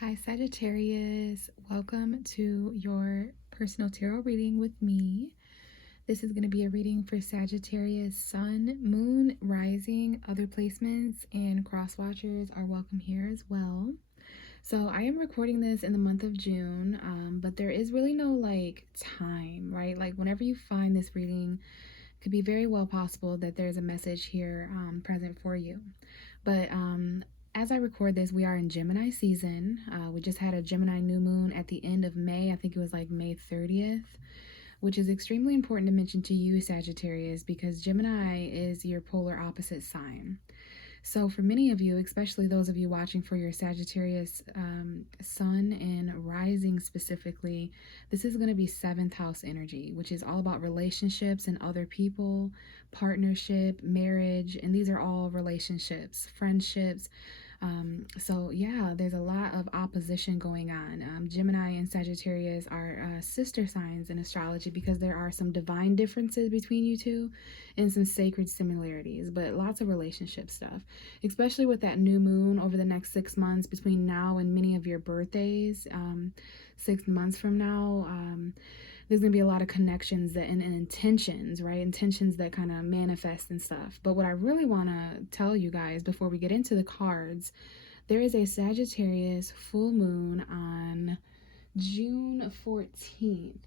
Hi, Sagittarius. Welcome to your personal tarot reading with me. This is going to be a reading for Sagittarius Sun, Moon, Rising, other placements, and cross watchers are welcome here as well. So I am recording this in the month of June, but there is really no time, right? Like whenever you find this reading, it could be very well possible that there's a message here present for you. But as I record this, we are in Gemini season. We just had a Gemini new moon at the end of May. I think it was like May 30th, which is extremely important to mention to you, Sagittarius, because Gemini is your polar opposite sign. So, for many of you, especially those of you watching for your Sagittarius sun and rising specifically, this is going to be seventh house energy, which is all about relationships and other people, partnership, marriage, and these are all relationships, friendships. So yeah, there's a lot of opposition going on. Gemini and Sagittarius are sister signs in astrology because there are some divine differences between you two and some sacred similarities, but lots of relationship stuff, especially with that new moon over the next 6 months between now and many of your birthdays. 6 months from now, there's going to be a lot of connections that and intentions, right? Intentions that kind of manifest and stuff. But what I really want to tell you guys before we get into the cards, there is a Sagittarius full moon on June 14th.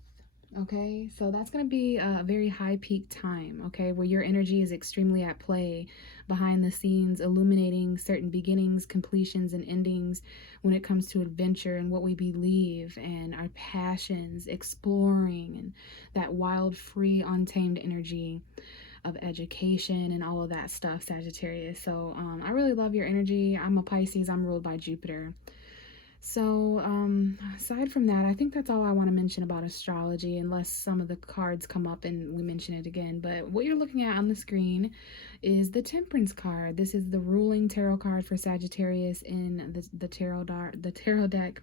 Okay, so that's going to be a very high peak time, okay, where your energy is extremely at play behind the scenes, illuminating certain beginnings, completions, and endings when it comes to adventure and what we believe and our passions, exploring, and that wild, free, untamed energy of education and all of that stuff, Sagittarius. So I really love your energy. I'm a Pisces, I'm ruled by Jupiter. So, aside from that, I think that's all I want to mention about astrology, unless some of the cards come up and we mention it again. But what you're looking at on the screen is the Temperance card. This is the ruling tarot card for Sagittarius in the tarot deck.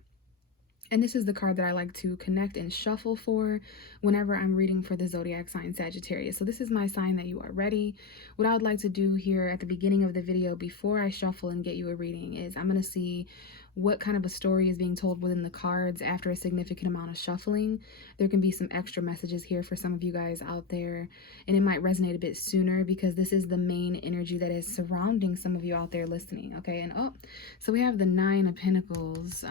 And this is the card that I like to connect and shuffle for whenever I'm reading for the zodiac sign Sagittarius. So this is my sign that you are ready. What I would like to do here at the beginning of the video before I shuffle and get you a reading is I'm going to see what kind of a story is being told within the cards after a significant amount of shuffling. There can be some extra messages here for some of you guys out there, and it might resonate a bit sooner because this is the main energy that is surrounding some of you out there listening. Okay, and so we have the Nine of Pentacles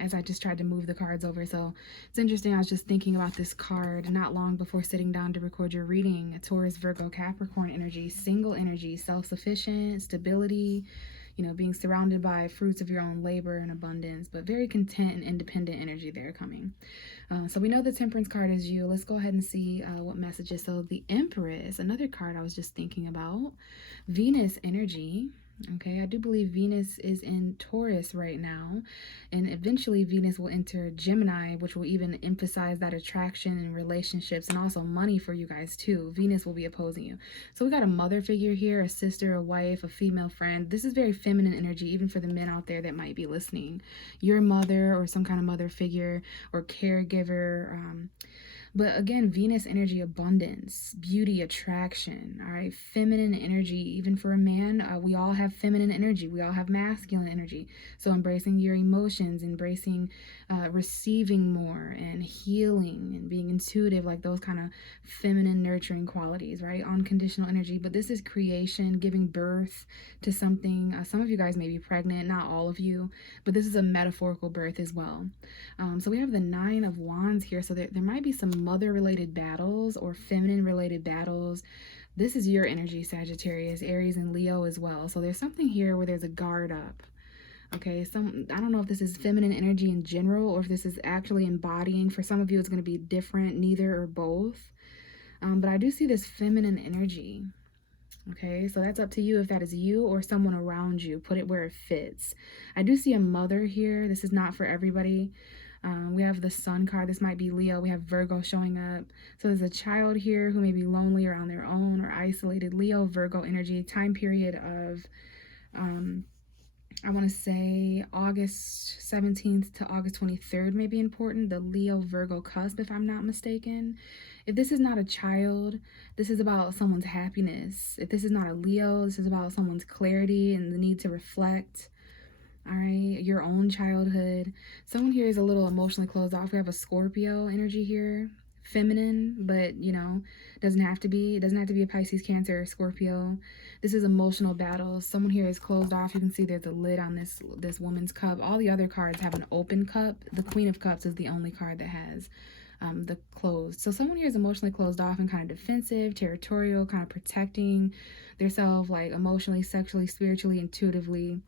as I just tried to move the cards over. So it's interesting, I was just thinking about this card not long before sitting down to record your reading. Taurus, Virgo, Capricorn energy, single energy, self-sufficient, stability, you know, being surrounded by fruits of your own labor and abundance, but very content and independent energy there coming. So we know the Temperance card is you. Let's go ahead and see what messages. So the Empress, another card I was just thinking about. Venus energy. Okay, I do believe Venus is in Taurus right now, and eventually Venus will enter Gemini, which will even emphasize that attraction and relationships and also money for you guys too. Venus will be opposing you. So we got a mother figure here, a sister, a wife, a female friend. This is very feminine energy, even for the men out there that might be listening. Your mother or some kind of mother figure or caregiver. But again, Venus energy, abundance, beauty, attraction, all right? Feminine energy, even for a man, we all have feminine energy. We all have masculine energy. So embracing your emotions, embracing receiving more and healing and being intuitive, like those kind of feminine nurturing qualities, right? Unconditional energy. But this is creation, giving birth to something. Some of you guys may be pregnant, not all of you, but this is a metaphorical birth as well. So we have the Nine of Wands here. So there might be some mother related battles or feminine related battles. This is your energy, Sagittarius, Aries, and Leo as well. So there's something here where there's a guard up. Okay, I don't know if this is feminine energy in general or if this is actually embodying. For some of you, it's going to be different, neither or both. But I do see this feminine energy. Okay, so that's up to you if that is you or someone around you. Put it where it fits. I do see a mother here. This is not for everybody. We have the Sun card. This might be Leo. We have Virgo showing up. So there's a child here who may be lonely or on their own or isolated. Leo, Virgo energy, time period of, I want to say August 17th to August 23rd may be important. The Leo, Virgo cusp, if I'm not mistaken. If this is not a child, this is about someone's happiness. If this is not a Leo, this is about someone's clarity and the need to reflect. All right, your own childhood. Someone here is a little emotionally closed off. We have a Scorpio energy here, feminine, but doesn't have to be. It doesn't have to be a Pisces, Cancer, or Scorpio. This is emotional battles. Someone here is closed off. You can see there's a lid on this woman's cup. All the other cards have an open cup. The Queen of Cups is the only card that has the closed. So someone here is emotionally closed off and kind of defensive, territorial, kind of protecting themselves, like emotionally, sexually, spiritually, intuitively.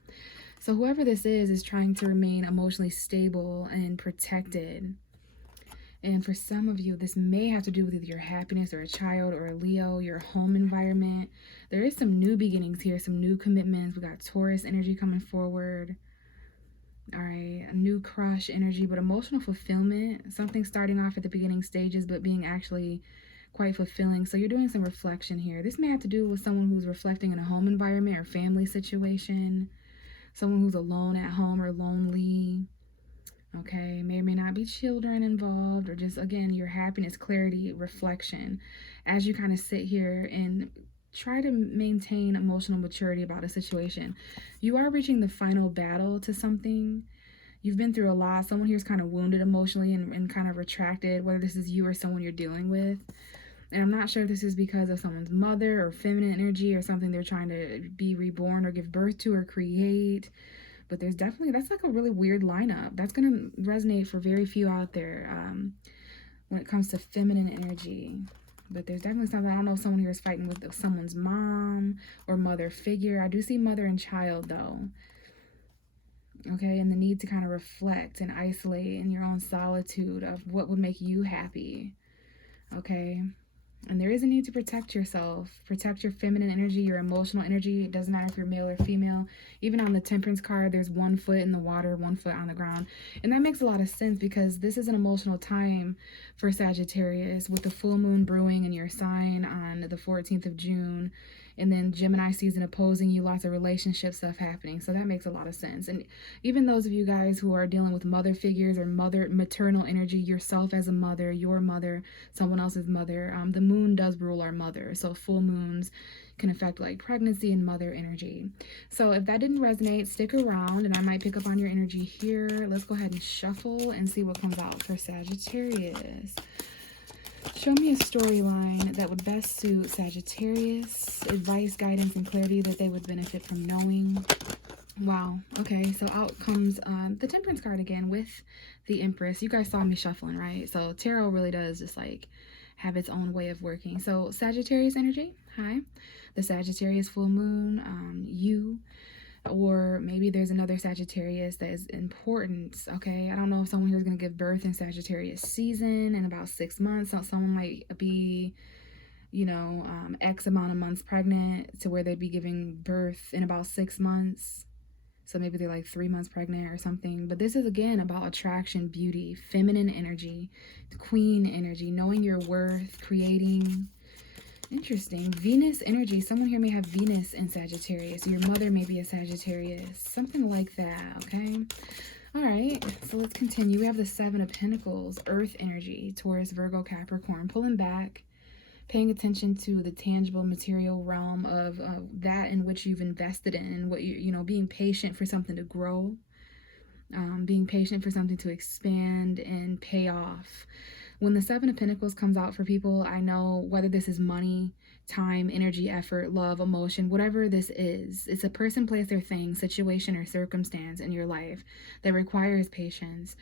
So whoever this is trying to remain emotionally stable and protected. And for some of you, this may have to do with either your happiness or a child or a Leo, your home environment. There is some new beginnings here, some new commitments. We got Taurus energy coming forward. All right, a new crush energy, but emotional fulfillment. Something starting off at the beginning stages, but being actually quite fulfilling. So you're doing some reflection here. This may have to do with someone who's reflecting in a home environment or family situation. Someone who's alone at home or lonely. Okay, may or may not be children involved, or just, again, your happiness, clarity, reflection. As you kind of sit here and try to maintain emotional maturity about a situation, you are reaching the final battle to something. You've been through a lot. Someone here's kind of wounded emotionally and kind of retracted, whether this is you or someone you're dealing with. And I'm not sure if this is because of someone's mother or feminine energy or something they're trying to be reborn or give birth to or create. But there's definitely, that's like a really weird lineup. That's going to resonate for very few out there when it comes to feminine energy. But there's definitely something, I don't know if someone here is fighting with someone's mom or mother figure. I do see mother and child though. Okay, and the need to kind of reflect and isolate in your own solitude of what would make you happy. Okay. And there is a need to protect yourself, protect your feminine energy, your emotional energy. It doesn't matter if you're male or female. Even on the Temperance card, there's 1 foot in the water, 1 foot on the ground. And that makes a lot of sense because this is an emotional time for Sagittarius with the full moon brewing in your sign on the 14th of June. And then Gemini season opposing you, lots of relationship stuff happening. So that makes a lot of sense. And even those of you guys who are dealing with mother figures or maternal energy, yourself as a mother, your mother, someone else's mother, the moon does rule our mother. So full moons can affect like pregnancy and mother energy. So if that didn't resonate, stick around and I might pick up on your energy here. Let's go ahead and shuffle and see what comes out for Sagittarius. Show me a storyline that would best suit Sagittarius. Advice, guidance, and clarity that they would benefit from knowing. Wow. Okay, so out comes the Temperance card again with the Empress. You guys saw me shuffling, right? So tarot really does just like have its own way of working. So Sagittarius energy. Hi. The Sagittarius full moon. You. Or maybe there's another Sagittarius that is important. Okay, I don't know if someone here is going to give birth in Sagittarius season in about 6 months. So someone might be, X amount of months pregnant to where they'd be giving birth in about 6 months. So maybe they're like 3 months pregnant or something. But this is again about attraction, beauty, feminine energy, queen energy, knowing your worth, creating. Interesting. Venus energy. Someone here may have Venus in Sagittarius. Your mother may be a Sagittarius. Something like that, okay? All right, so let's continue. We have the 7 of Pentacles, Earth energy, Taurus, Virgo, Capricorn. Pulling back, paying attention to the tangible material realm of that in which you've invested in and what being patient for something to grow, being patient for something to expand and pay off. When the 7 of Pentacles comes out for people, I know whether this is money, time, energy, effort, love, emotion, whatever this is, it's a person, place, or thing, situation, or circumstance in your life that requires patience.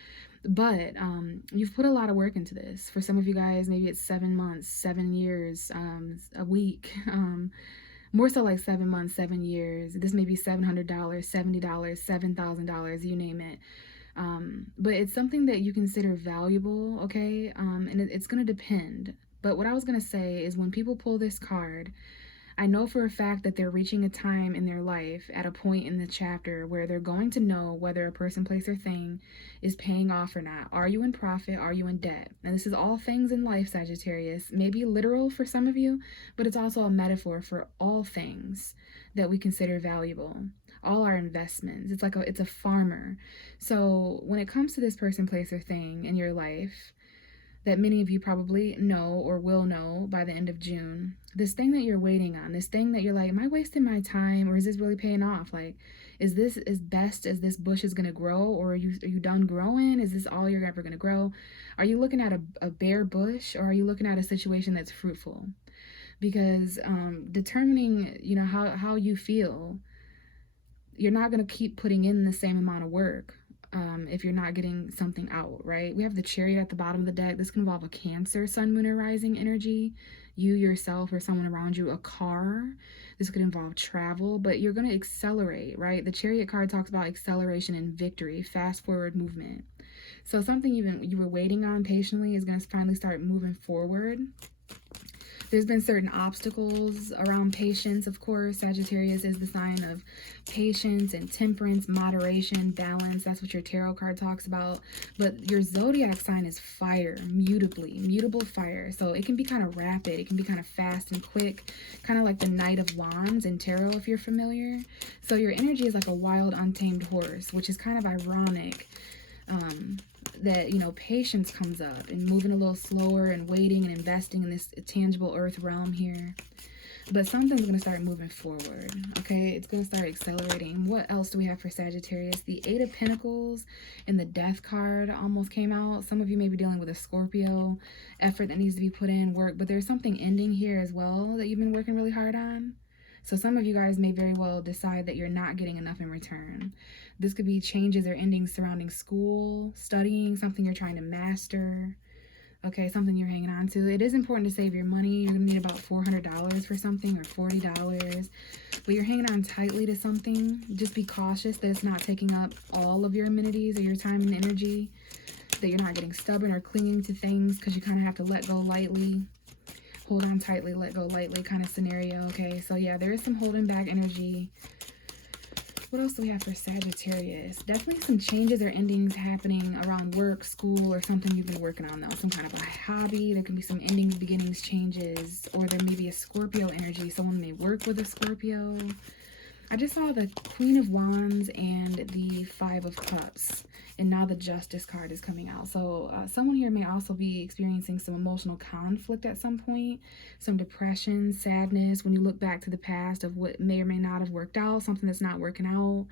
But you've put a lot of work into this. For some of you guys, maybe it's 7 months, 7 years, a week, more so like 7 months, 7 years. This may be $700, $70, $7,000, you name it. But it's something that you consider valuable, okay? And it's going to depend. But what I was going to say is when people pull this card, I know for a fact that they're reaching a time in their life at a point in the chapter where they're going to know whether a person, place, or thing is paying off or not. Are you in profit? Are you in debt? And this is all things in life, Sagittarius. Maybe literal for some of you, but it's also a metaphor for all things that we consider valuable. All our investments. It's a farmer. So when it comes to this person, place, or thing in your life, that many of you probably know or will know by the end of June. This thing that you're waiting on, this thing that you're like, am I wasting my time, or is this really paying off? Like, is this as best as this bush is gonna grow, or are you done growing? Is this all you're ever gonna grow? Are you looking at a bare bush, or are you looking at a situation that's fruitful? Because determining, how you feel, you're not going to keep putting in the same amount of work if you're not getting something out, right? We have the Chariot at the bottom of the deck. This can involve a Cancer, Sun, Moon, or Rising energy, you yourself or someone around you, a car. This could involve travel, but you're going to accelerate, right? The Chariot card talks about acceleration and victory, fast forward movement. So something you were waiting on patiently is going to finally start moving forward. There's been certain obstacles around patience, of course. Sagittarius is the sign of patience and temperance, moderation, balance. That's what your tarot card talks about. But your zodiac sign is fire, mutable fire. So it can be kind of rapid. It can be kind of fast and quick, kind of like the Knight of Wands in tarot, if you're familiar. So your energy is like a wild, untamed horse, which is kind of ironic. That patience comes up, and moving a little slower and waiting and investing in this tangible earth realm here. But something's going to start moving forward, okay? It's going to start accelerating. What else do we have for Sagittarius? The Eight of Pentacles and the Death card almost came out. Some of you may be dealing with a Scorpio, effort that needs to be put in, work, but there's something ending here as well that you've been working really hard on. So some of you guys may very well decide that you're not getting enough in return. This could be changes or endings surrounding school, studying, something you're trying to master, okay, something you're hanging on to. It is important to save your money. You're going to need about $400 for something, or $40. But you're hanging on tightly to something. Just be cautious that it's not taking up all of your amenities or your time and energy, that you're not getting stubborn or clinging to things, because you kind of have to let go lightly. Hold on tightly, let go lightly kind of scenario, okay? So yeah, there is some holding back energy. What else do we have for Sagittarius? Definitely some changes or endings happening around work, school, or something you've been working on, though. Some kind of a hobby. There can be some endings, beginnings, changes. Or there may be a Scorpio energy. Someone may work with a Scorpio. I just saw the Queen of Wands and the Five of Cups. And now the Justice card is coming out. So someone here may also be experiencing some emotional conflict at some point. Some depression, sadness, when you look back to the past of what may or may not have worked out, something that's not working out.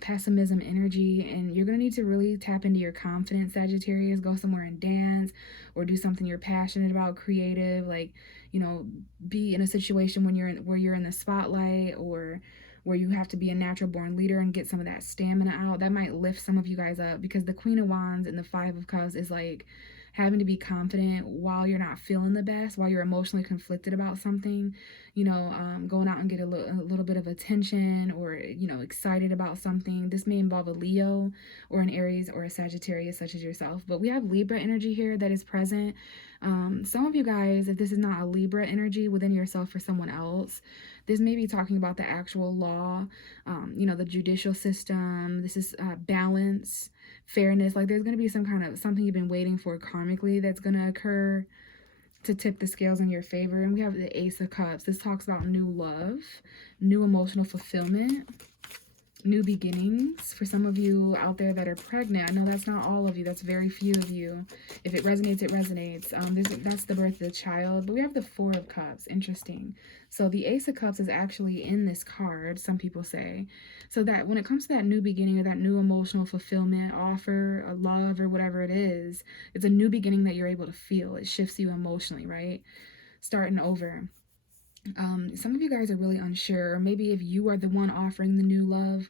Pessimism energy, and you're going to need to really tap into your confidence, Sagittarius. Go somewhere and dance, or do something you're passionate about, creative, like, be in a situation where you're in the spotlight, or where you have to be a natural born leader and get some of that stamina out. That might lift some of you guys up, because the Queen of Wands and the Five of Cups is like having to be confident while you're not feeling the best, while you're emotionally conflicted about something, going out and get a little bit of attention, or, excited about something. This may involve a Leo or an Aries or a Sagittarius such as yourself. But we have Libra energy here that is present. Some of you guys, if this is not a Libra energy within yourself for someone else, this may be talking about the actual law, the judicial system. This is balance, fairness. Like, there's going to be some kind of something you've been waiting for karmically that's going to occur to tip the scales in your favor. And we have the Ace of Cups. This talks about new love, new emotional fulfillment, new beginnings. For some of you out there that are pregnant, I know that's not all of you, that's very few of you. If it resonates, it resonates. That's the birth of the child. But we have the Four of Cups. Interesting. So the Ace of Cups is actually in this card, some people say. So that when it comes to that new beginning, or that new emotional fulfillment, offer, a love, or whatever it is, it's a new beginning that you're able to feel. It shifts you emotionally, right? Starting over. Some of you guys are really unsure, or maybe if you are the one offering the new love,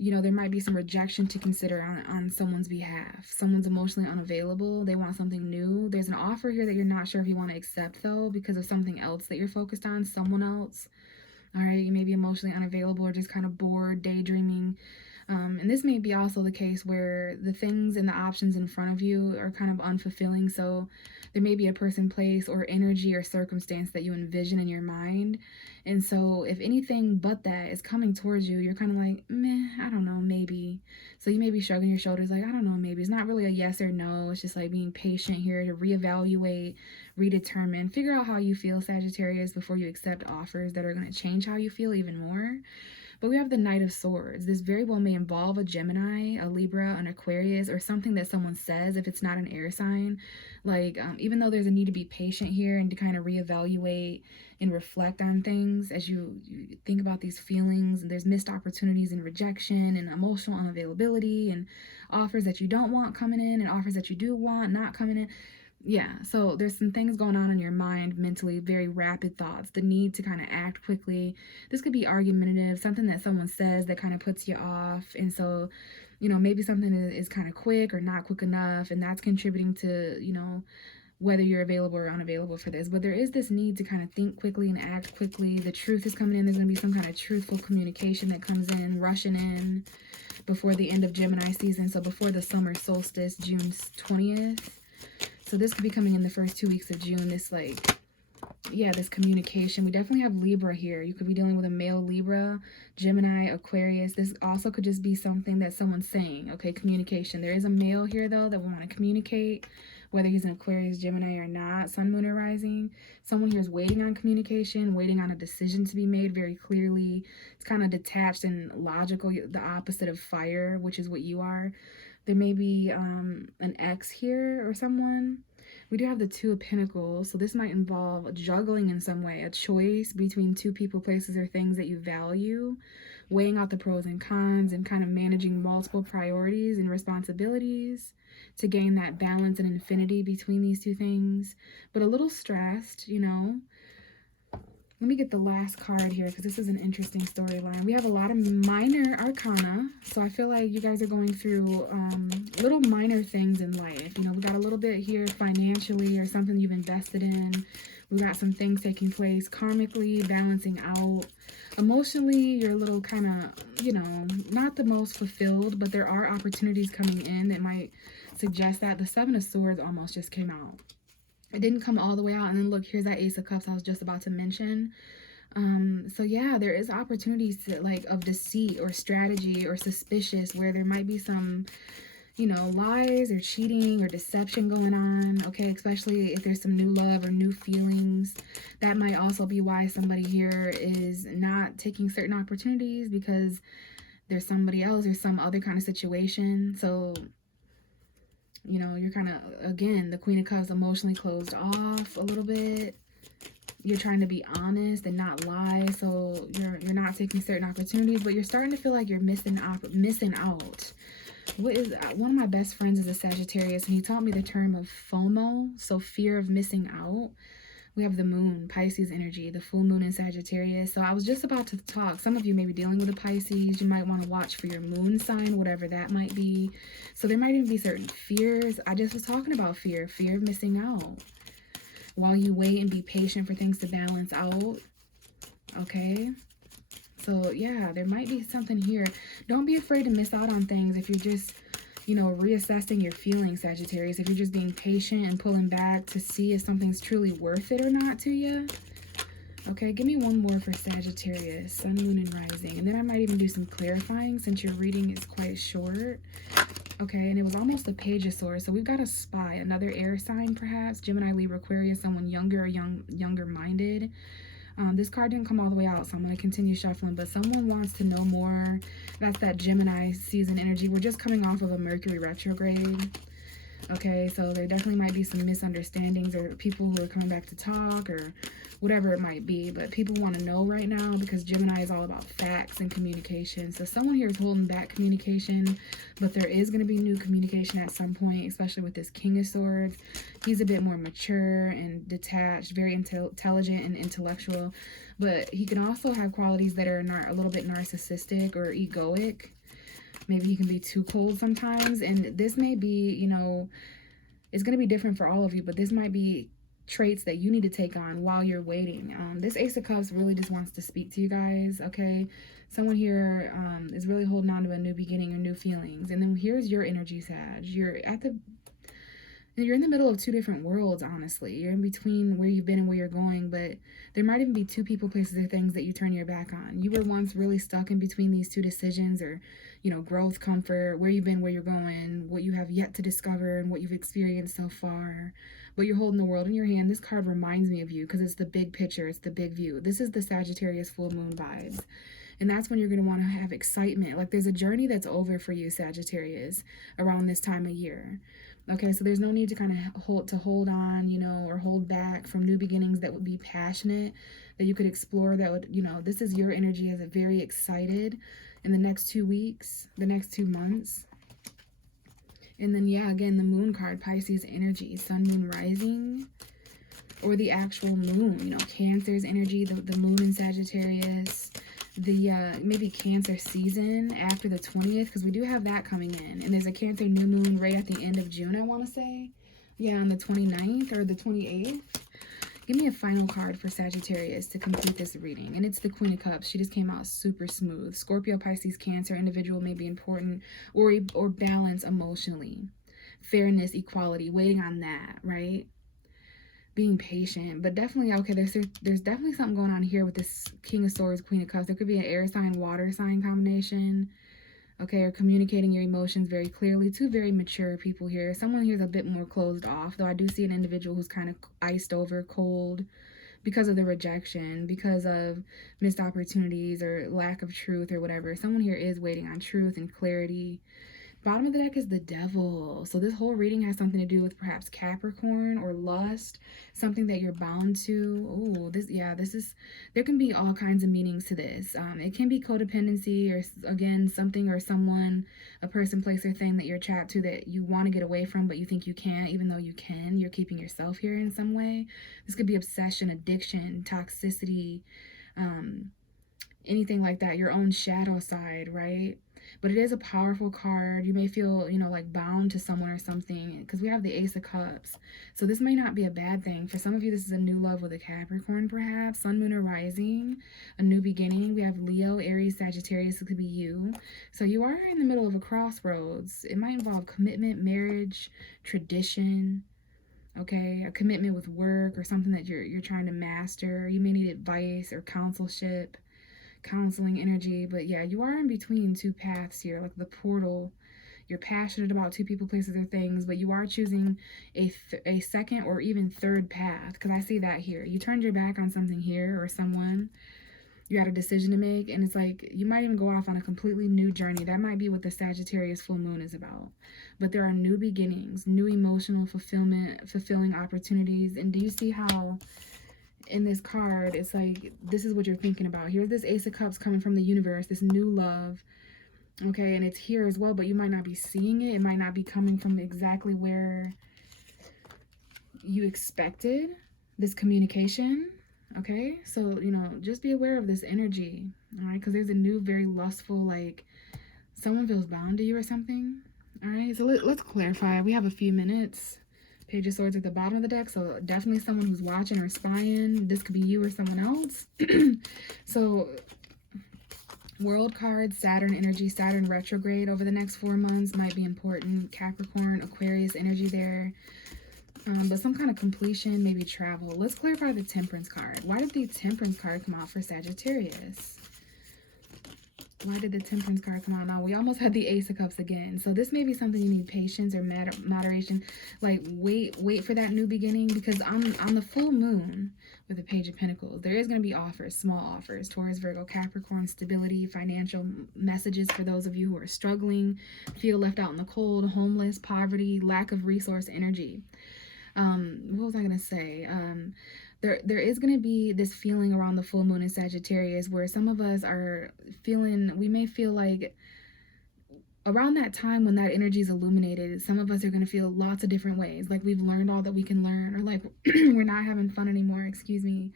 there might be some rejection to consider on someone's behalf. Someone's emotionally unavailable. They want something new. There's an offer here that you're not sure if you want to accept, though, because of something else that you're focused on, someone else. All right, you may be emotionally unavailable, or just kind of bored, daydreaming. And this may be also the case where the things and the options in front of you are kind of unfulfilling. So there may be a person, place, or energy or circumstance that you envision in your mind. And so if anything but that is coming towards you, you're kind of like, meh, I don't know, maybe. So you may be shrugging your shoulders like, I don't know, maybe. It's not really a yes or no. It's just like being patient here to reevaluate, redetermine, figure out how you feel, Sagittarius, before you accept offers that are going to change how you feel even more. But we have the Knight of Swords. This very well may involve a Gemini, a Libra, an Aquarius, or something that someone says if it's not an air sign. Like, even though there's a need to be patient here and to kind of reevaluate and reflect on things as you think about these feelings, and there's missed opportunities and rejection and emotional unavailability and offers that you don't want coming in and offers that you do want not coming in. Yeah, so there's some things going on in your mind mentally, very rapid thoughts, the need to kind of act quickly. This could be argumentative, something that someone says that kind of puts you off. And so, maybe something is kind of quick or not quick enough, and that's contributing to, whether you're available or unavailable for this. But there is this need to kind of think quickly and act quickly. The truth is coming in. There's going to be some kind of truthful communication that comes in, rushing in before the end of Gemini season. So before the summer solstice, June 20th. So this could be coming in the first 2 weeks of June. This this communication. We definitely have Libra here. You could be dealing with a male Libra, Gemini, Aquarius. This also could just be something that someone's saying. Okay, communication. There is a male here, though, that will want to communicate, whether he's an Aquarius, Gemini, or not, Sun, Moon, or Rising. Someone here is waiting on communication, waiting on a decision to be made very clearly. It's kind of detached and logical, the opposite of fire, which is what you are. There may be an ex here or someone. We do have the Two of Pentacles, so this might involve juggling in some way, a choice between two people, places, or things that you value, weighing out the pros and cons, and kind of managing multiple priorities and responsibilities to gain that balance and infinity between these two things, but a little stressed, Let me get the last card here because this is an interesting storyline. We have a lot of minor arcana. So I feel like you guys are going through little minor things in life. We got a little bit here financially or something you've invested in. We got some things taking place karmically, balancing out. Emotionally, you're a little kind of, not the most fulfilled, but there are opportunities coming in that might suggest that. The Seven of Swords almost just came out. It didn't come all the way out, and then look, here's that Ace of Cups I was just about to mention. So yeah, there is opportunities to, of deceit or strategy or suspicious, where there might be some, lies or cheating or deception going on, okay, especially if there's some new love or new feelings. That might also be why somebody here is not taking certain opportunities, because there's somebody else or some other kind of situation. So you're kind of, again, the Queen of Cups, emotionally closed off a little bit. You're trying to be honest and not lie, so you're not taking certain opportunities, but you're starting to feel like you're missing out. One of my best friends is a Sagittarius, and he taught me the term of FOMO, so fear of missing out. We have the moon, Pisces energy, the full moon in Sagittarius. So I was just about to talk. Some of you may be dealing with a Pisces. You might want to watch for your moon sign, whatever that might be. So there might even be certain fears. I just was talking about fear of missing out. While you wait and be patient for things to balance out. Okay. So yeah, there might be something here. Don't be afraid to miss out on things if you're just, reassessing your feelings, Sagittarius. If you're just being patient and pulling back to see if something's truly worth it or not to you. Okay, give me one more for Sagittarius, Sun, Moon, and Rising. And then I might even do some clarifying since your reading is quite short. Okay, and it was almost a Page of Swords. So we've got a spy, another air sign perhaps, Gemini, Libra, Aquarius, someone younger or younger minded. This card didn't come all the way out, so I'm going to continue shuffling, but someone wants to know more. That's that Gemini season energy. We're just coming off of a Mercury retrograde. Okay, so there definitely might be some misunderstandings or people who are coming back to talk or whatever it might be, but people want to know right now because Gemini is all about facts and communication. So someone here is holding back communication, but there is going to be new communication at some point, especially with this King of Swords. He's a bit more mature and detached, very intelligent and intellectual, but he can also have qualities that are a little bit narcissistic or egoic. Maybe he can be too cold sometimes, and this may be, it's going to be different for all of you, but this might be traits that you need to take on while you're waiting. This Ace of Cups really just wants to speak to you guys, okay? Someone here is really holding on to a new beginning or new feelings. And then here's your energy, Sag. You're in the middle of two different worlds, honestly. You're in between where you've been and where you're going, but there might even be two people, places, or things that you turn your back on. You were once really stuck in between these two decisions, or, growth, comfort, where you've been, where you're going, what you have yet to discover, and what you've experienced so far. But you're holding the world in your hand. This card reminds me of you because it's the big picture. It's the big view. This is the Sagittarius full moon vibes. And that's when you're going to want to have excitement. Like there's a journey that's over for you, Sagittarius, around this time of year. Okay, so there's no need to kind of hold on, you know, or hold back from new beginnings that would be passionate, that you could explore, that would, you know, this is your energy as a very excited in the next 2 weeks, the next 2 months. And then, yeah, again, the moon card, Pisces energy, sun, moon, rising, or the actual moon, you know, Cancer's energy, the moon in Sagittarius, the maybe Cancer season after the 20th, because we do have that coming in. And there's a Cancer new moon right at the end of June, I want to say. Yeah, on the 29th or the 28th. Give me a final card for Sagittarius to complete this reading. And it's the Queen of Cups. She just came out super smooth. Scorpio, Pisces, Cancer, individual may be important, or balance emotionally. Fairness, equality, waiting on that, right? Being patient, but definitely, okay, there's definitely something going on here with this King of Swords, Queen of Cups. There could be an air sign, water sign combination, okay, or communicating your emotions very clearly. Two very mature people here. Someone here is a bit more closed off, though I do see an individual who's kind of iced over, cold, because of the rejection, because of missed opportunities or lack of truth or whatever. Someone here is waiting on truth and clarity. Bottom of the deck is the Devil. So this whole reading has something to do with perhaps Capricorn or lust, something that you're bound to. Oh, this is, there can be all kinds of meanings to this. It can be codependency, or again, something or someone, a person, place, or thing that you're trapped to that you want to get away from, but you think you can't, even though you can. You're keeping yourself here in some way. This could be obsession, addiction, toxicity, anything like that, your own shadow side, right? But it is a powerful card. You may feel, you know, like bound to someone or something, because we have the Ace of Cups. So this may not be a bad thing. For some of you, this is a new love with a Capricorn, perhaps. Sun, moon, or rising. A new beginning. We have Leo, Aries, Sagittarius. It could be you. So you are in the middle of a crossroads. It might involve commitment, marriage, tradition. Okay, a commitment with work or something that you're trying to master. You may need advice or counseling energy, but yeah, you are in between two paths here, like the portal. You're passionate about two people, places, or things, but you are choosing a second or even third path, because I see that here. You turned your back on something here or someone. You had a decision to make, and it's like you might even go off on a completely new journey. That might be what the Sagittarius full moon is about. But there are new beginnings, new emotional fulfilling opportunities. And do you see how in this card, it's like, this is what you're thinking about. Here's this Ace of Cups coming from the universe, this new love, okay, and it's here as well, but you might not be seeing it. It might not be coming from exactly where you expected this communication, okay? So, you know, just be aware of this energy, all right? Because there's a new, very lustful, like, someone feels bound to you or something, all right? So let's clarify. We have a few minutes. Page of Swords at the bottom of the deck, so definitely someone who's watching or spying. This could be you or someone else. So, World card, Saturn energy, Saturn retrograde over the next 4 months might be important. Capricorn, Aquarius energy there. But some kind of completion, maybe travel. Let's clarify the Temperance card. Why did the Temperance card come out for Sagittarius? Why did the Temperance card come out now? We almost had the Ace of Cups again. So this may be something you need patience or moderation. Like wait for that new beginning, because on the full moon with the Page of Pentacles, there is going to be offers, small offers. Taurus, Virgo, Capricorn, stability, financial messages for those of you who are struggling, feel left out in the cold, homeless, poverty, lack of resource energy. What was I going to say? There is going to be this feeling around the full moon in Sagittarius where some of us are feeling, we may feel like around that time when that energy is illuminated, some of us are going to feel lots of different ways. Like we've learned all that we can learn, or like we're not having fun anymore, excuse me.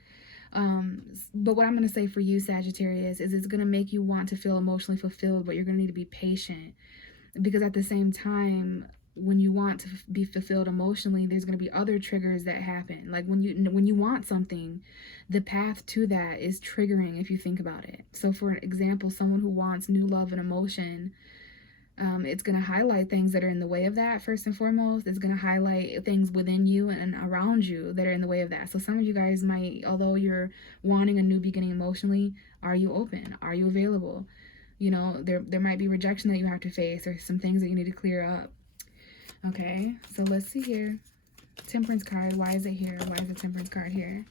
But what I'm going to say for you, Sagittarius, is it's going to make you want to feel emotionally fulfilled, but you're going to need to be patient, because at the same time, when you want to be fulfilled emotionally, there's going to be other triggers that happen. Like when you want something, the path to that is triggering if you think about it. So for example, someone who wants new love and emotion, it's going to highlight things that are in the way of that. First and foremost, it's going to highlight things within you and around you that are in the way of that. So some of you guys might, although you're wanting a new beginning emotionally, are you open? Are you available? You know, there might be rejection that you have to face, or some things that you need to clear up. Okay, so let's see here. Temperance card, why is it here? Why is the Temperance card here?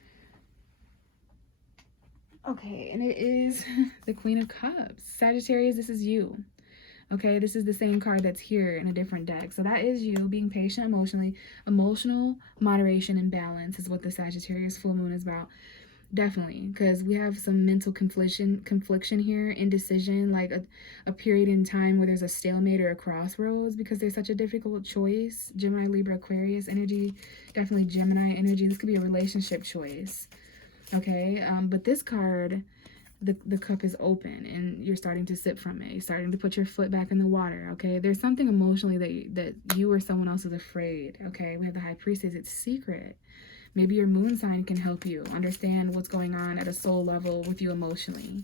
Okay, and it is the Queen of Cups. Sagittarius, this is you. Okay, this is the same card that's here in a different deck. So that is you being patient emotionally. Emotional moderation and balance is what the Sagittarius full moon is about. Definitely, because we have some mental confliction here, indecision, like a period in time where there's a stalemate or a crossroads because there's such a difficult choice. Gemini, Libra, Aquarius energy, definitely Gemini energy. This could be a relationship choice. Okay, but this card, the cup is open and you're starting to sip from it. You're starting to put your foot back in the water. Okay, there's something emotionally that you or someone else is afraid. Okay, we have the High Priestess. It's secret. Maybe your moon sign can help you understand what's going on at a soul level with you emotionally,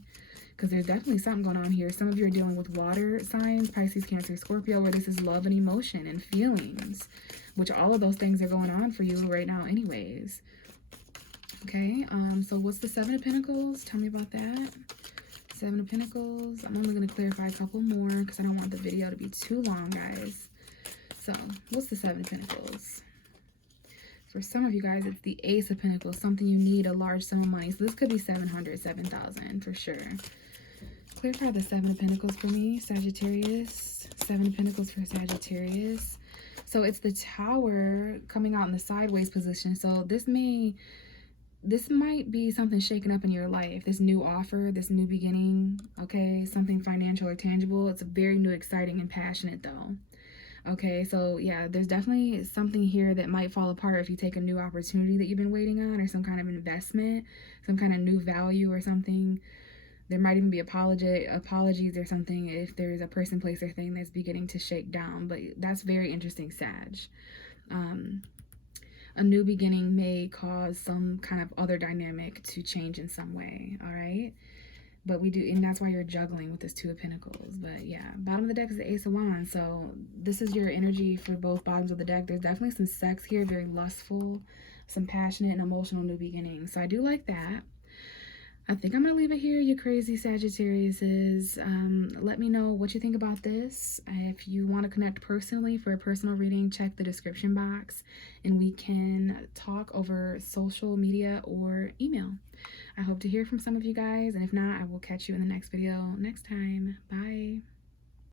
because there's definitely something going on here. Some of you are dealing with water signs, Pisces, Cancer, Scorpio, where this is love and emotion and feelings, which all of those things are going on for you right now anyways. Okay, so what's the Seven of Pentacles? Tell me about that. Seven of Pentacles. I'm only going to clarify a couple more because I don't want the video to be too long, guys. So, what's the Seven of Pentacles? For some of you guys, it's the Ace of Pentacles, something you need, a large sum of money. So this could be 700, 7,000 for sure. Clarify the Seven of Pentacles for me, Sagittarius. Seven of Pentacles for Sagittarius. So it's the Tower coming out in the sideways position. So this might be something shaken up in your life. This new offer, this new beginning, okay? Something financial or tangible. It's a very new, exciting, and passionate though. Okay, so yeah, there's definitely something here that might fall apart if you take a new opportunity that you've been waiting on, or some kind of investment, some kind of new value or something. There might even be apologies or something if there's a person, place, or thing that's beginning to shake down. But that's very interesting, Sag. A new beginning may cause some kind of other dynamic to change in some way, all right? But we do, and that's why you're juggling with this Two of Pentacles. But yeah, bottom of the deck is the Ace of Wands. So this is your energy for both bottoms of the deck. There's definitely some sex here, very lustful, some passionate and emotional new beginnings. So I do like that. I think I'm going to leave it here, you crazy Sagittariuses. Let me know what you think about this. If you want to connect personally for a personal reading, check the description box and we can talk over social media or email. I hope to hear from some of you guys, and if not, I will catch you in the next video next time. Bye.